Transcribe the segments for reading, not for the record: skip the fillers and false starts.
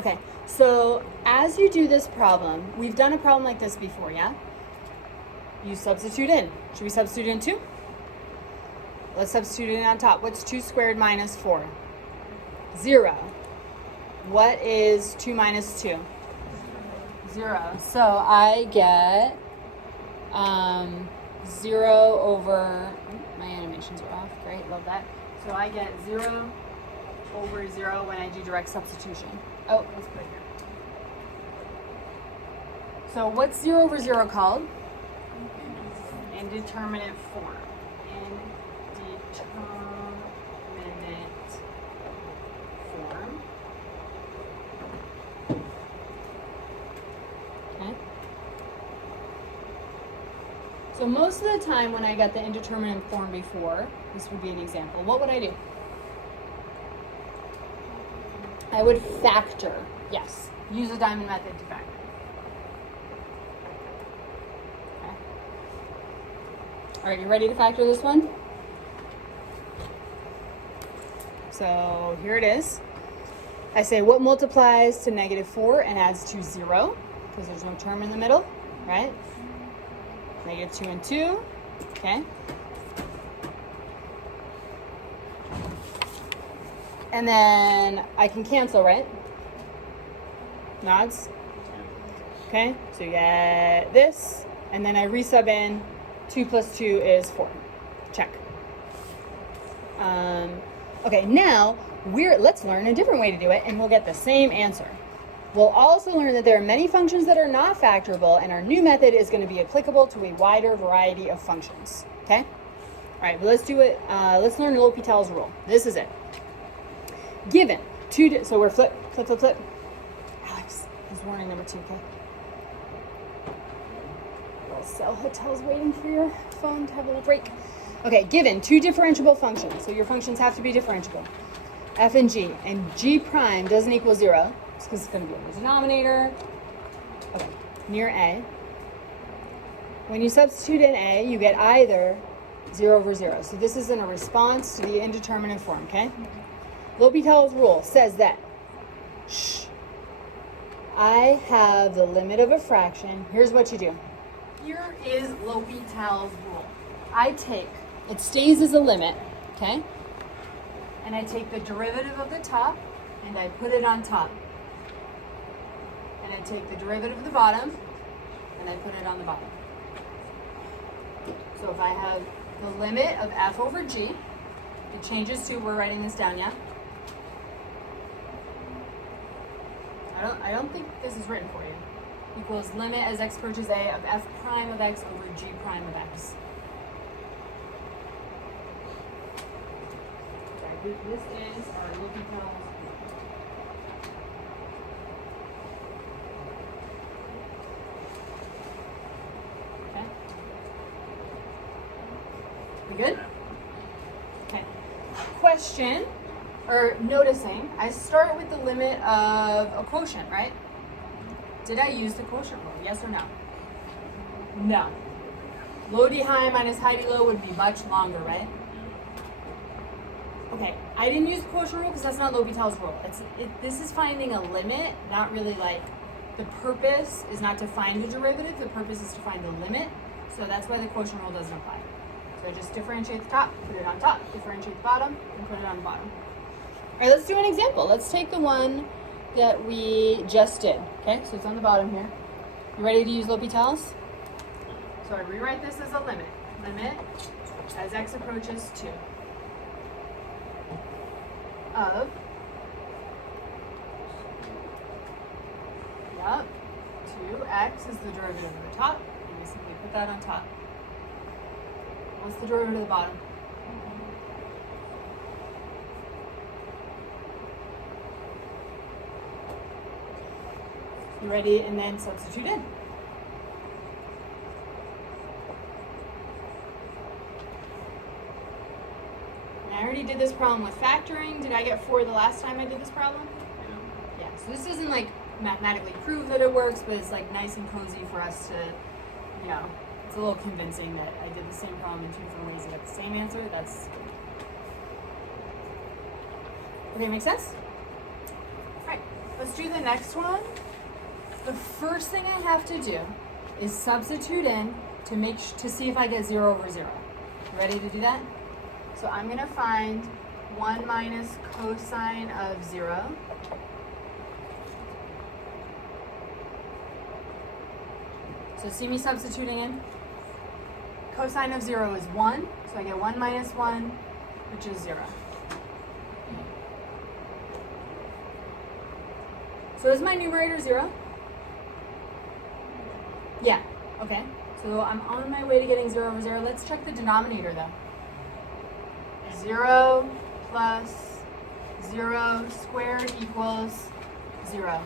Okay, so as you do this problem, we've done a problem like this before, yeah? You substitute in. Should we substitute in 2? Let's substitute in on top. What's 2 squared minus 4? 0. What is 2 minus 2? 0. So I get 0 over, my animations are off, great, love that. So I get 0 over 0 when I do direct substitution. Oh, let's put it here. So what's 0 over 0 called? Indeterminate form. Indeterminate form. Okay. So most of the time when I got the indeterminate form before, this would be an example, what would I do? I would factor, yes. Use the diamond method to factor. Okay. All right, you ready to factor this one? So here it is. I say what multiplies to negative 4 and adds to 0, because there's no term in the middle, right? Negative 2 and 2, okay? And then I can cancel, right? Nods? Okay, so you get this, and then I resub in 2 plus 2 is 4. Check. Okay, now let's learn a different way to do it, and we'll get the same answer. We'll also learn that there are many functions that are not factorable, and our new method is going to be applicable to a wider variety of functions. Okay? All right, well, let's do it. Let's learn L'Hopital's rule. This is it. Given so we're flip. Alex, this is warning number 2, okay? Little cell hotel's waiting for your phone to have a little break. Okay, given 2 differentiable functions, so your functions have to be differentiable, f and g prime doesn't equal 0, because it's going to be in the denominator. Okay, near a. When you substitute in a, you get either 0 over 0. So this is in a response to the indeterminate form, okay? L'Hopital's rule says that, I have the limit of a fraction. Here's what you do. Here is L'Hopital's rule. It stays as a limit, okay? And I take the derivative of the top and I put it on top. And I take the derivative of the bottom and I put it on the bottom. So if I have the limit of f over g, it changes to, we're writing this down, yeah? I don't think this is written for you. Equals limit as x approaches a of f prime of x over g prime of x. Sorry, this is our L'Hopital's rule. Okay. We good? Okay. Question. Or noticing, I start with the limit of a quotient, right? Did I use the quotient rule? Yes or no? No. Low D high minus high D low would be much longer, right? Okay, I didn't use the quotient rule because that's not L'Hopital's rule. This is finding a limit, not really like, the purpose is not to find the derivative, the purpose is to find the limit. So that's why the quotient rule doesn't apply. So I just differentiate the top, put it on top, differentiate the bottom, and put it on the bottom. All right, let's do an example. Let's take the one that we just did. Okay, so it's on the bottom here. You ready to use L'Hopital's? So I rewrite this as a limit. Limit as x approaches 2 of, 2x is the derivative of the top, and we simply put that on top. What's the derivative of the bottom? You ready? And then substitute in. And I already did this problem with factoring. Did I get 4 the last time I did this problem? Yeah. So this isn't like mathematically prove that it works, but it's like nice and cozy for us to, it's a little convincing that I did the same problem in 2 different ways and got the same answer. That's okay. Make sense? All right. Let's do the next one. The first thing I have to do is substitute in to see if I get 0 over 0. Ready to do that? So I'm going to find 1 minus cosine of 0. So see me substituting in. Cosine of 0 is 1, so I get 1 minus 1, which is 0. So is my numerator 0? Yeah, okay. So I'm on my way to getting 0 over 0. Let's check the denominator though. 0 plus 0 squared equals 0.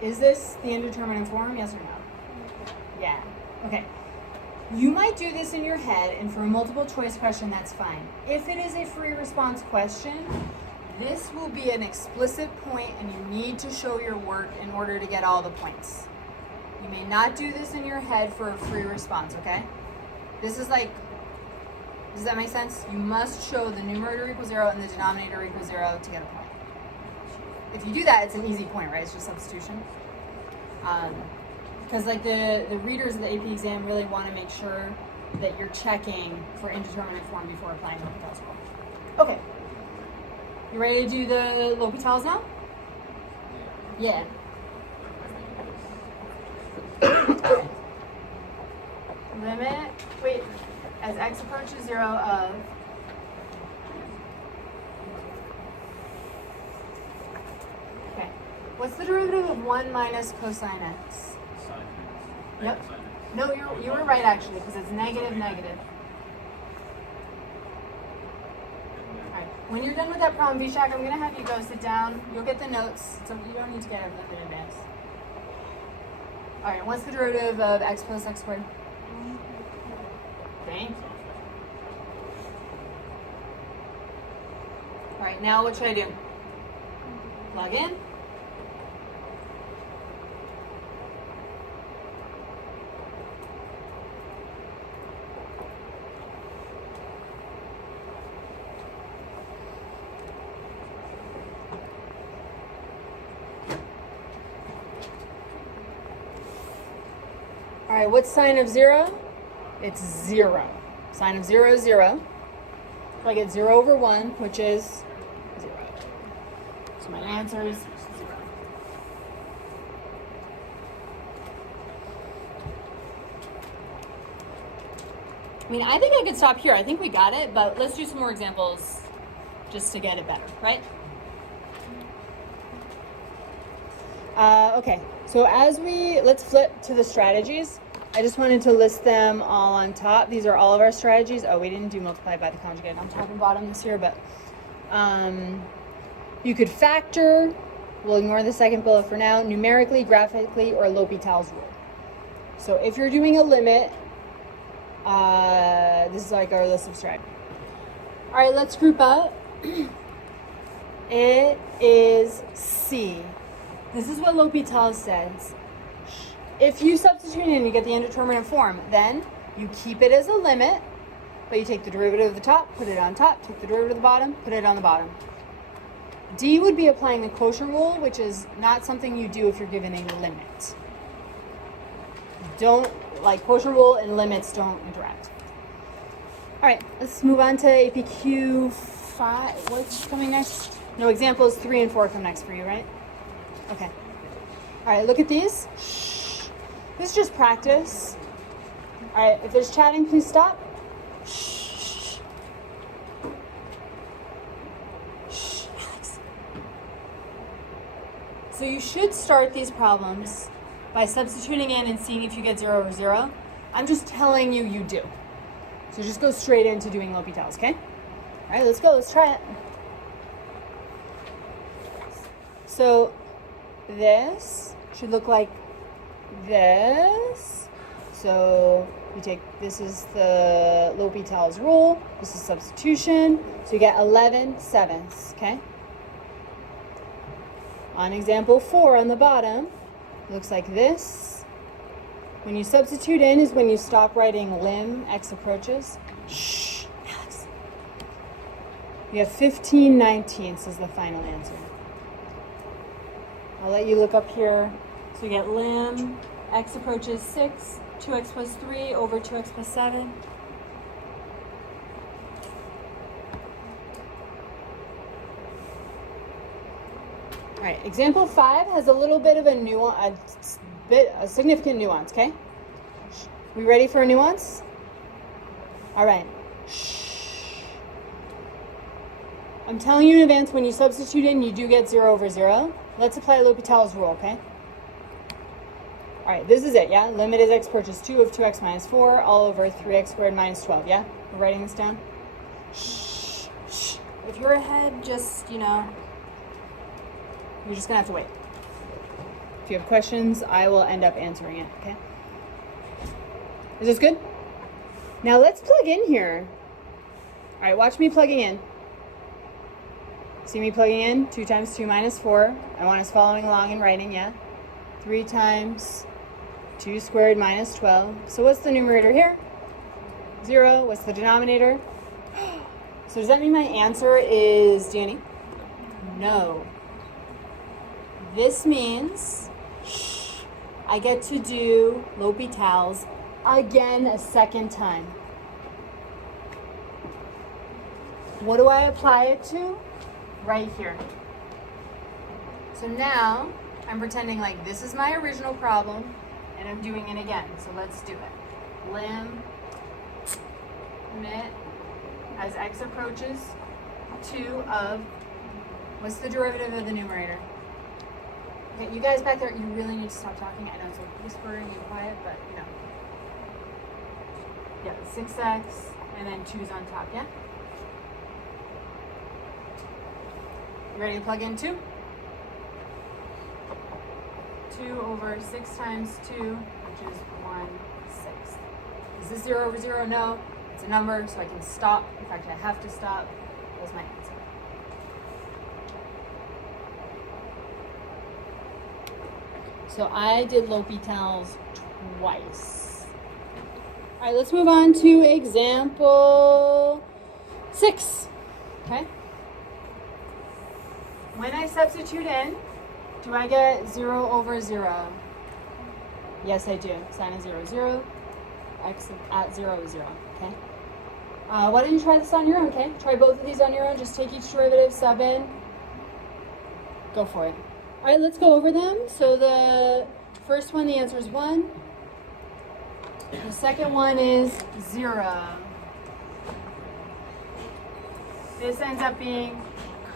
Is this the indeterminate form, yes or no? Yeah, okay. You might do this in your head, and for a multiple choice question, that's fine. If it is a free response question, this will be an explicit point, and you need to show your work in order to get all the points. You may not do this in your head for a free response, okay? This is like, does that make sense? You must show the numerator equals 0 and the denominator equals 0 to get a point. If you do that, it's an easy point, right? It's just substitution. Because like the readers of the AP exam really want to make sure that you're checking for indeterminate form before applying L'Hopital's rule. Okay. You ready to do the L'Hopital's now? Yeah. Limit, wait, as x approaches 0 of what's the derivative of 1 minus cosine x? Sine. Yep. No, you were right actually, because it's negative, negative. Alright, when you're done with that problem, Vishak, I'm going to have you go sit down. You'll get the notes, so you don't need to get everything in advance. Alright, what's the derivative of x plus x squared? Thank you. Alright, now what should I do? Plug in. All right, what's sine of 0? It's 0. Sine of 0 is 0. So I get 0 over 1, which is 0. So my answer is 0. I mean, I think I could stop here. I think we got it, but let's do some more examples just to get it better, right? Okay, so let's flip to the strategies. I just wanted to list them all on top. These are all of our strategies. Oh, we didn't do multiply by the conjugate on top and bottom this year, but you could factor. We'll ignore the second bullet for now. Numerically, graphically, or L'Hopital's rule. So if you're doing a limit, this is like our list of strategies. All right, let's group up. It is C. This is what L'Hopital says. If you substitute in, you get the indeterminate form. Then you keep it as a limit, but you take the derivative of the top, put it on top, take the derivative of the bottom, put it on the bottom. D would be applying the quotient rule, which is not something you do if you're given a limit. Quotient rule and limits don't interact. All right, let's move on to APQ 5. What's coming next? No, examples 3 and 4 come next for you, right? Okay. All right, look at these. Shh. This is just practice. All right, if there's chatting, please stop. Shh. Shh, Alex. So you should start these problems by substituting in and seeing if you get 0 over 0. I'm just telling you you do. So just go straight into doing L'Hopital's, okay? All right, let's go. Let's try it. So this should look like this. So you take, this is the L'Hopital's rule. This is substitution. So you get 11/7, okay? On example 4 on the bottom, it looks like this. When you substitute in is when you stop writing lim, x approaches. Shh, Alex. We have 15/19 is the final answer. I'll let you look up here. So we get lim, x approaches 6, 2x plus 3 over 2x plus 7. All right, example 5 has a little bit of a nuance, a significant nuance, okay? We ready for a nuance? All right. Shh. I'm telling you in advance, when you substitute in, you do get 0 over 0. Let's apply L'Hopital's rule, okay? All right, this is it, yeah? Limit as x approaches 2 of 2x minus 4 all over 3x squared minus 12, yeah? We're writing this down? Shh. Shh. If you're ahead, just, you're just going to have to wait. If you have questions, I will end up answering it, okay? Is this good? Now let's plug in here. All right, watch me plugging in. See me plugging in? 2 times 2 minus 4. I want us following along and writing, yeah? 3 times 2 squared minus 12. So what's the numerator here? 0. What's the denominator? So does that mean my answer is, Danny? No. This means I get to do L'Hopital's again a second time. What do I apply it to? Right here. So now I'm pretending like this is my original problem and I'm doing it again. So let's do it. Limit as x approaches 2 of, what's the derivative of the numerator? Okay, you guys back there, you really need to stop talking. I know it's like whispering and quiet, but yeah, 6x and then 2's on top, yeah? You ready to plug in 2? 2 over 6 times 2, which is 1/6. Is this 0 over 0? No. It's a number, so I can stop. In fact, I have to stop. That's my answer. So I did L'Hopital's twice. All right, let's move on to example 6. Okay? When I substitute in, do I get 0 over 0? Yes, I do. Sine of 0, 0. X at 0 is 0. Okay? Why don't you try this on your own, okay? Try both of these on your own. Just take each derivative, sub in. Go for it. All right, let's go over them. So the first one, the answer is 1. The second one is 0. This ends up being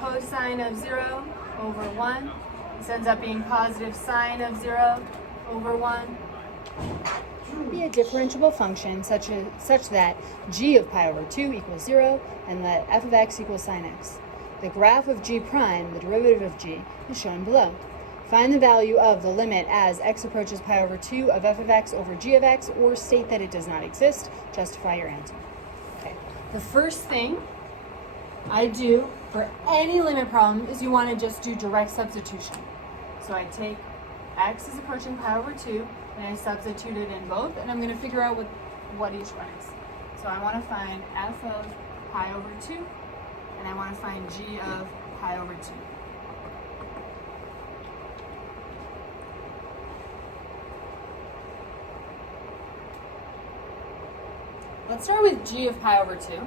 cosine of 0 over 1. This ends up being positive sine of 0 over 1. It would be a differentiable function such that g of pi over 2 equals 0 and let f of x equals sine x. The graph of g prime, the derivative of g, is shown below. Find the value of the limit as x approaches pi over 2 of f of x over g of x, or state that it does not exist. Justify your answer. Okay. The first thing I do for any limit problem is you want to just do direct substitution. So I take x is approaching pi over 2, and I substitute it in both, and I'm going to figure out what each one is. So I want to find f of pi over 2, and I want to find g of pi over 2. Let's start with g of pi over 2.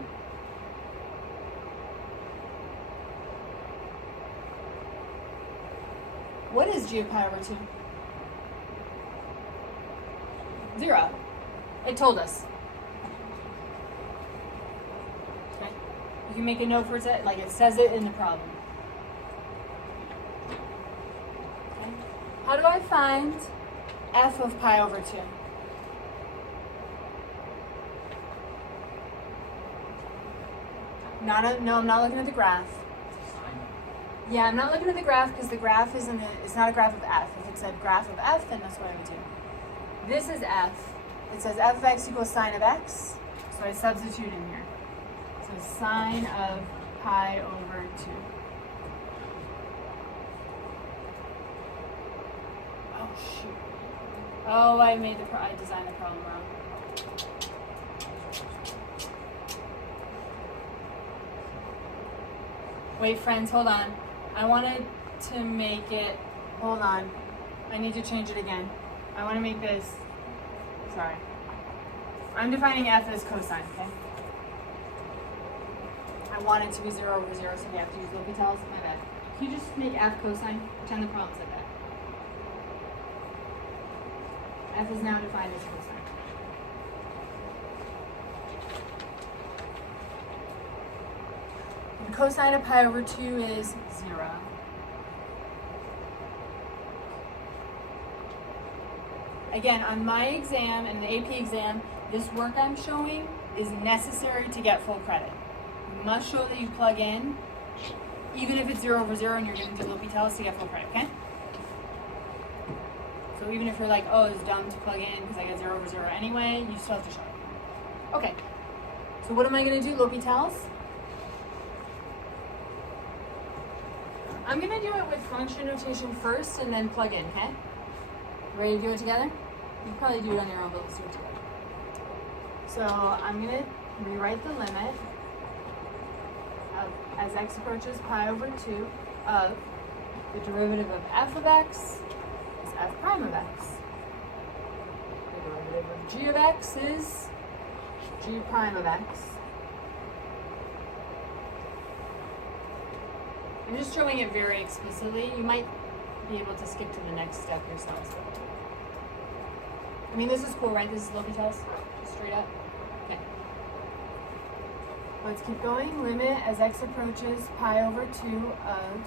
What is g of pi over 2? 0. It told us. Okay. You can make a note for it, like it says it in the problem. Okay. How do I find f of pi over 2? No, I'm not looking at the graph. Yeah, I'm not looking at the graph because the graph it's not a graph of f. If it said graph of f, then that's what I would do. This is f. It says f of x equals sine of x, so I substitute in here. So sine of pi over 2. Oh, shoot. Oh, I designed the problem wrong. Wait, friends, hold on. I wanted to make it, hold on. I need to change it again. I want to make this, sorry. I'm defining f as cosine, okay? I want it to be 0 over 0, so we have to use L'Hopital's. My bad. Can you just make f cosine? Pretend the problem said that. F is now defined as cosine. And cosine of pi over 2 is 0. Again, on my exam and the AP exam, this work I'm showing is necessary to get full credit. You must show that you plug in, even if it's 0 over 0 and you're going to do L'Hopital's to get full credit, okay? So even if you're like, oh, it's dumb to plug in because I got 0 over 0 anyway, you still have to show it. Okay, so what am I going to do, L'Hopital's? I'm going to do it with function notation first and then plug in, okay? Ready to do it together? You can probably do it on your own, but let's do it together. So I'm going to rewrite the limit of, as x approaches pi over 2 of the derivative of f of x is f prime of x. The derivative of g of x is g prime of x. I'm just showing it very explicitly. You might be able to skip to the next step yourselves. I mean, this is cool, right? This is L'Hopital's, just straight up. Okay. Let's keep going. Limit as x approaches pi over 2 of,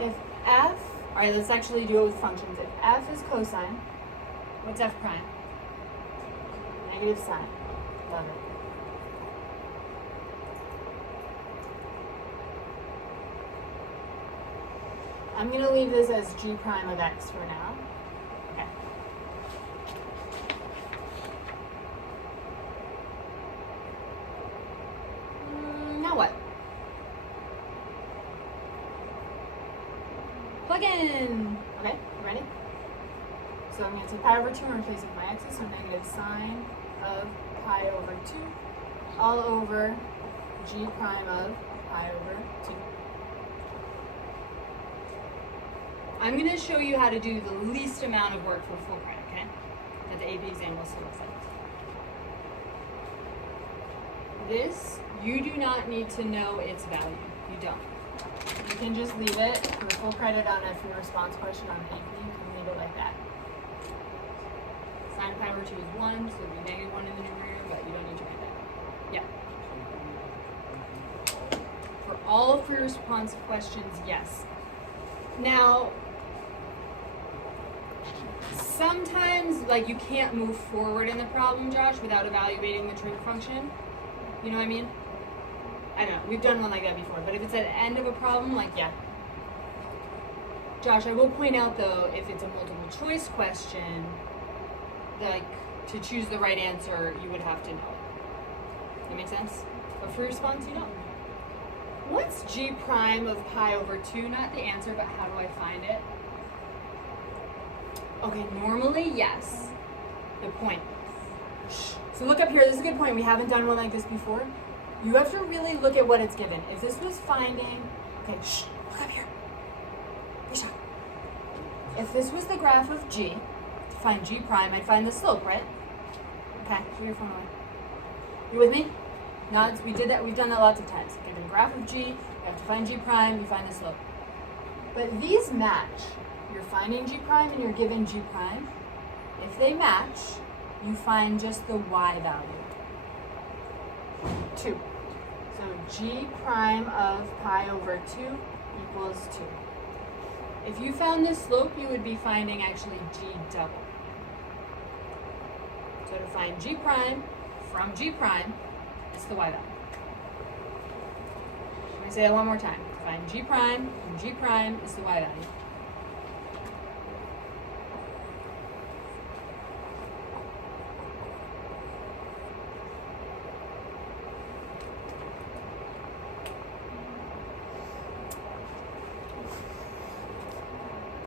if f, all right, let's actually do it with functions. If f is cosine, what's f prime? Negative sine. Love it. I'm going to leave this as g prime of x for now. Okay. Now what? Plug in. Okay, ready? So I'm going to take pi over 2 and replace it with my x's, so negative sine of pi over 2 all over g prime of pi over 2. I'm going to show you how to do the least amount of work for full credit, okay? That the AP exam will still looks like. This, you do not need to know its value. You don't. You can just leave it for full credit on a free response question on AP. You can leave it like that. Sine pi over 2 is 1, so it'll be negative 1 in the numerator, but you don't need to write that. Yeah. For all free response questions, yes. Now, sometimes, like, you can't move forward in the problem, Josh, without evaluating the trig function. You know what I mean? I don't know. We've done one like that before. But if it's at the end of a problem, like, yeah. Josh, I will point out, though, if it's a multiple choice question, like, to choose the right answer, you would have to know it. That make sense? But for response, you don't. What's g prime of pi over 2? Not the answer, but how do I find it? Okay, normally, yes. The point. So look up here. This is a good point. We haven't done one like this before. You have to really look at what it's given. If this was finding... Okay, look up here. Risha. If this was the graph of g, to find g prime, I'd find the slope, right? Okay, put your phone away. You with me? Nods, we did that. We've done that lots of times. Given a graph of g, you have to find g prime, you find the slope. But these match. You're finding g prime and you're given g prime. If they match, you find just the y value. 2. So g prime of pi over 2 equals 2. If you found this slope, you would be finding actually g double. So to find g prime from g prime, it's the y value. Let me say that one more time. To find g prime from g prime is the y value.